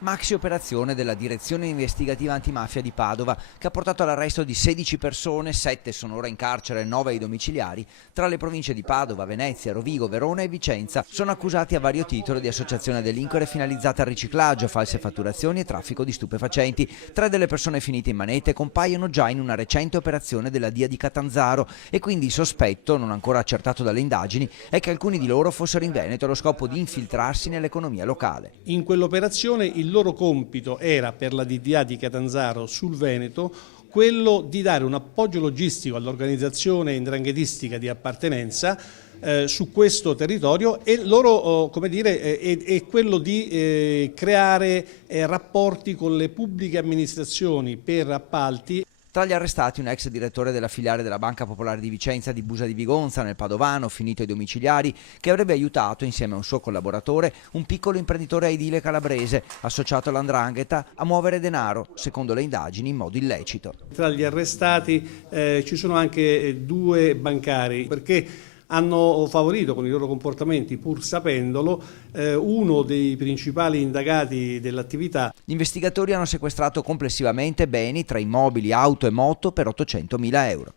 Maxi operazione della Direzione Investigativa Antimafia di Padova, che ha portato all'arresto di 16 persone, 7 sono ora in carcere e 9 ai domiciliari, tra le province di Padova, Venezia, Rovigo, Verona e Vicenza. Sono accusati a vario titolo di associazione a delinquere finalizzata al riciclaggio, false fatturazioni e traffico di stupefacenti. 3 delle persone finite in manette compaiono già in una recente operazione della DIA di Catanzaro e quindi il sospetto, non ancora accertato dalle indagini, è che alcuni di loro fossero in Veneto allo scopo di infiltrarsi nell'economia locale. In quell'operazione il loro compito era, per la DDA di Catanzaro sul Veneto, quello di dare un appoggio logistico all'organizzazione 'ndranghetistica di appartenenza su questo territorio e loro, è quello di creare rapporti con le pubbliche amministrazioni per appalti. Tra gli arrestati un ex direttore della filiale della Banca Popolare di Vicenza di Busa di Vigonza, nel Padovano, finito ai domiciliari, che avrebbe aiutato, insieme a un suo collaboratore, un piccolo imprenditore edile calabrese, associato all''ndrangheta, a muovere denaro, secondo le indagini, in modo illecito. Tra gli arrestati ci sono anche 2 bancari, perché hanno favorito con i loro comportamenti, pur sapendolo, uno dei principali indagati dell'attività. Gli investigatori hanno sequestrato complessivamente beni tra immobili, auto e moto per 800.000 euro.